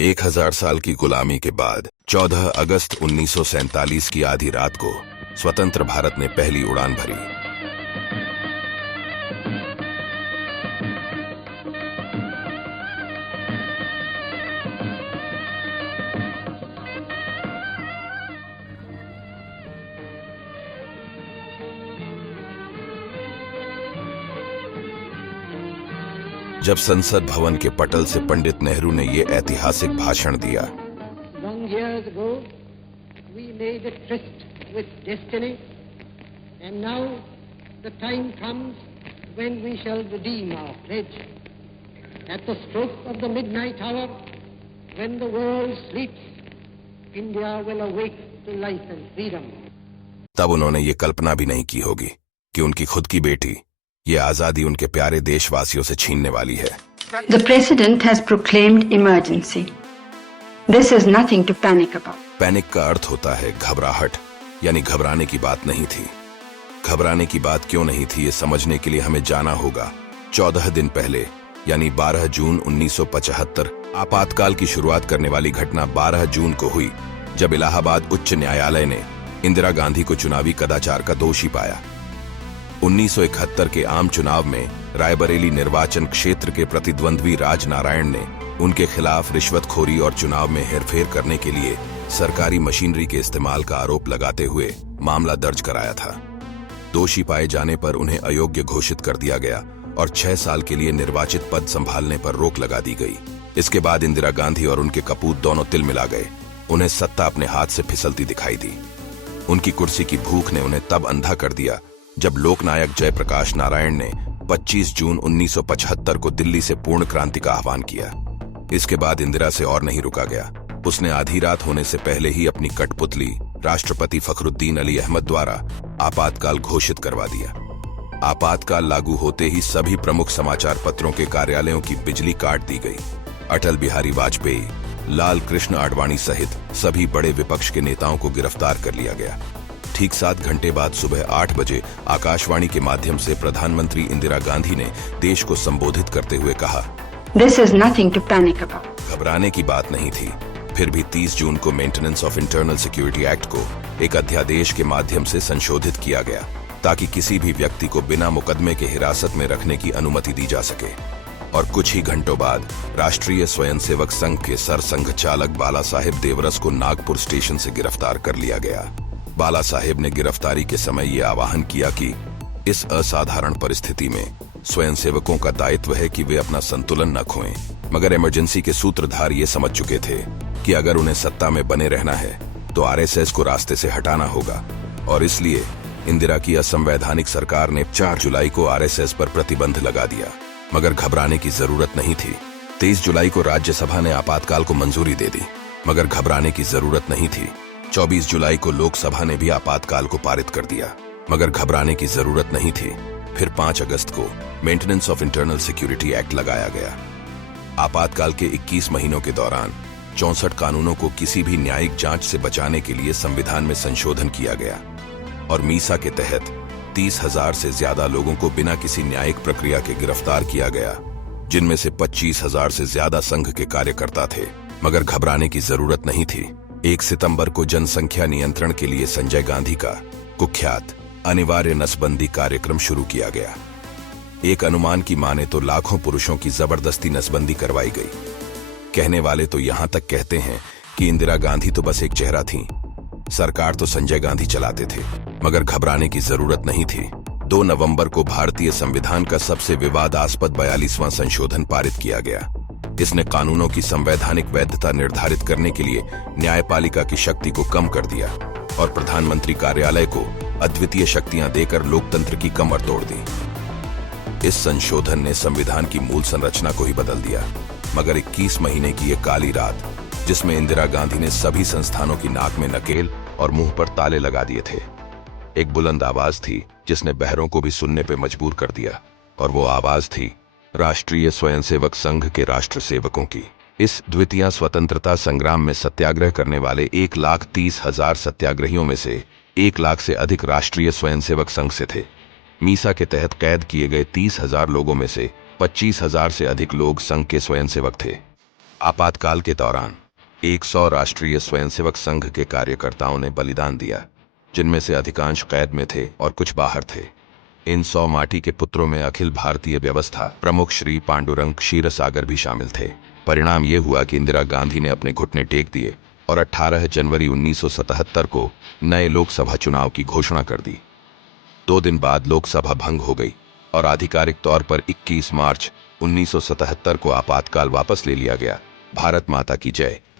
1000 साल की गुलामी के बाद 14 अगस्त 1947 की आधी रात को स्वतंत्र भारत ने पहली उड़ान भरी। जब संसद भवन के पटल से पंडित नेहरू ने ये ऐतिहासिक भाषण दिया, Long years ago, we made a tryst with destiny, and now the time comes when we shall redeem our pledge. At the stroke of the midnight hour, when the world sleeps, India will awake to life and freedom. तब उन्होंने ये कल्पना भी नहीं की होगी कि उनकी खुद की बेटी ये आजादी उनके प्यारे देशवासियों से छीनने वाली है। The President has proclaimed emergency. This is nothing to panic about. Panic का अर्थ होता है घबराहट, यानी घबराने की बात नहीं थी। घबराने की बात क्यों नहीं थी ये समझने के लिए हमें जाना होगा 14 दिन पहले, यानी 12 जून 1975। आपातकाल की शुरुआत करने वाली घटना 12 जून को हुई, जब इलाहाबाद उच्च न्यायालय ने इंदिरा गांधी को चुनावी कदाचार का दोषी पाया। 1971 के आम चुनाव में रायबरेली निर्वाचन क्षेत्र के प्रतिद्वंद्वी राज नारायण ने उनके खिलाफ रिश्वतखोरी और चुनाव में हेरफेर करने के लिए सरकारी मशीनरी के इस्तेमाल का आरोप लगाते हुए मामला दर्ज कराया था। दोषी पाए जाने पर उन्हें अयोग्य घोषित कर दिया गया और 6 साल के लिए निर्वाचित पद संभालने पर रोक लगा दी गई। इसके बाद इंदिरा गांधी और उनके कपूत दोनों तिल मिला गए। उन्हें सत्ता अपने हाथ से फिसलती दिखाई दी। उनकी कुर्सी की भूख ने उन्हें तब अंधा कर दिया जब लोकनायक जयप्रकाश नारायण ने 25 जून 1975 को दिल्ली से पूर्ण क्रांति का आह्वान किया। इसके बाद इंदिरा से और नहीं रुका गया। उसने आधी रात होने से पहले ही अपनी कठपुतली राष्ट्रपति फखरुद्दीन अली अहमद द्वारा आपातकाल घोषित करवा दिया। आपातकाल लागू होते ही सभी प्रमुख समाचार पत्रों के कार्यालयों की बिजली काट दी गई। अटल बिहारी वाजपेयी, लाल कृष्ण आडवाणी सहित सभी बड़े विपक्ष के नेताओं को गिरफ्तार कर लिया गया। ठीक 7 घंटे बाद सुबह 8 बजे आकाशवाणी के माध्यम से प्रधानमंत्री इंदिरा गांधी ने देश को संबोधित करते हुए कहा, This is nothing to panic about. घबराने की बात नहीं थी। फिर भी 30 जून को maintenance of internal security act को एक अध्यादेश के माध्यम से संशोधित किया गया ताकि किसी भी व्यक्ति को बिना मुकदमे के हिरासत में रखने की अनुमति दी जा सके। और कुछ ही घंटों बाद राष्ट्रीय स्वयंसेवक संघ के सरसंघ चालक बाला साहेब देवरस को नागपुर स्टेशन से गिरफ्तार कर लिया गया। बाला साहेब ने गिरफ्तारी के समय ये आह्वान किया कि इस असाधारण परिस्थिति में स्वयंसेवकों का दायित्व है कि वे अपना संतुलन न खोएं। मगर इमरजेंसी के सूत्रधार ये समझ चुके थे कि अगर उन्हें सत्ता में बने रहना है तो आरएसएस को रास्ते से हटाना होगा, और इसलिए इंदिरा की असंवैधानिक सरकार ने 4 जुलाई को आरएसएस पर प्रतिबंध लगा दिया। मगर घबराने की जरूरत नहीं थी। 23 जुलाई को राज्यसभा ने आपातकाल को मंजूरी दे दी, मगर घबराने की जरूरत नहीं थी। 24 जुलाई को लोकसभा ने भी आपातकाल को पारित कर दिया, मगर घबराने की जरूरत नहीं थी। फिर 5 अगस्त को maintenance of internal security act लगाया गया। आपातकाल के 21 महीनों के दौरान 64 कानूनों को किसी भी न्यायिक जांच से बचाने के लिए संविधान में संशोधन किया गया, और मीसा के तहत 30,000 से ज्यादा लोगों को बिना किसी न्यायिक प्रक्रिया के गिरफ्तार किया गया, जिनमें से 25,000 से ज्यादा संघ के कार्यकर्ता थे। मगर घबराने की जरूरत नहीं थी। 1 सितंबर को जनसंख्या नियंत्रण के लिए संजय गांधी का कुख्यात अनिवार्य नसबंदी कार्यक्रम शुरू किया गया। एक अनुमान की माने तो लाखों पुरुषों की जबरदस्ती नसबंदी करवाई गई। कहने वाले तो यहां तक कहते हैं कि इंदिरा गांधी तो बस एक चेहरा थी, सरकार तो संजय गांधी चलाते थे। मगर घबराने की जरूरत नहीं थी। 2 नवंबर को भारतीय संविधान का सबसे विवादास्पद 42वां संशोधन पारित किया गया। इसने कानूनों की संवैधानिक वैधता निर्धारित करने के लिए न्यायपालिका की शक्ति को कम कर दिया और प्रधानमंत्री कार्यालय को अद्वितीय शक्तियां देकर लोकतंत्र की कमर तोड़ दी। इस संशोधन ने संविधान की मूल संरचना को ही बदल दिया। मगर 21 महीने की ये काली रात, जिसमें इंदिरा गांधी ने सभी संस्थानों की नाक में नकेल और मुंह पर ताले लगा दिए थे, एक बुलंद आवाज थी जिसने बहरों को भी सुनने पे मजबूर कर दिया, और वो आवाज थी राष्ट्रीय स्वयंसेवक संघ के राष्ट्र सेवकों की। इस द्वितीय स्वतंत्रता संग्राम में सत्याग्रह करने वाले 1,30,000 सत्याग्रहियों में से 1 लाख से अधिक राष्ट्रीय स्वयंसेवक संघ से थे। मीसा के तहत कैद किए गए 30,000 लोगों में से 25,000 से अधिक लोग संघ के स्वयंसेवक थे। आपातकाल के दौरान 100 राष्ट्रीय स्वयंसेवक संघ के कार्यकर्ताओं ने बलिदान दिया, जिनमें से अधिकांश कैद में थे और कुछ बाहर थे। इन 100 माटी के पुत्रों में अखिल भारतीय व्यवस्था प्रमुख श्री पांडुरंग क्षीरसागर भी शामिल थे। परिणाम ये हुआ कि इंदिरा गांधी ने अपने घुटने टेक दिए और 18 जनवरी 1977 को नए लोकसभा चुनाव की घोषणा कर दी। 2 दिन बाद लोकसभा भंग हो गई और आधिकारिक तौर पर 21 मार्च 1977 को आपातकाल वापस ले लिया गया। भारत माता की जय।